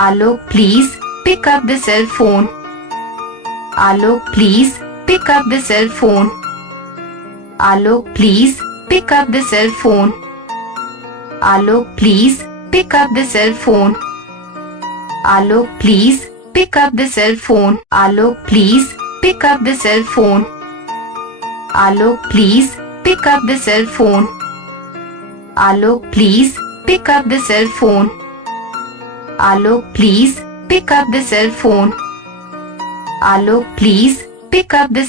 Alok, please pick up the cell phone. Alok, please pick up the cell phone. Alok, please pick up the cell phone. Alok, please pick up the cell phone. Alok, please pick up the cell phone. Alok, please pick up the cell phone. Alok, please pick up the cell phone. Alok, please pick up the cell phone. Alok, please pick up the cell phone. Alok, please pick up the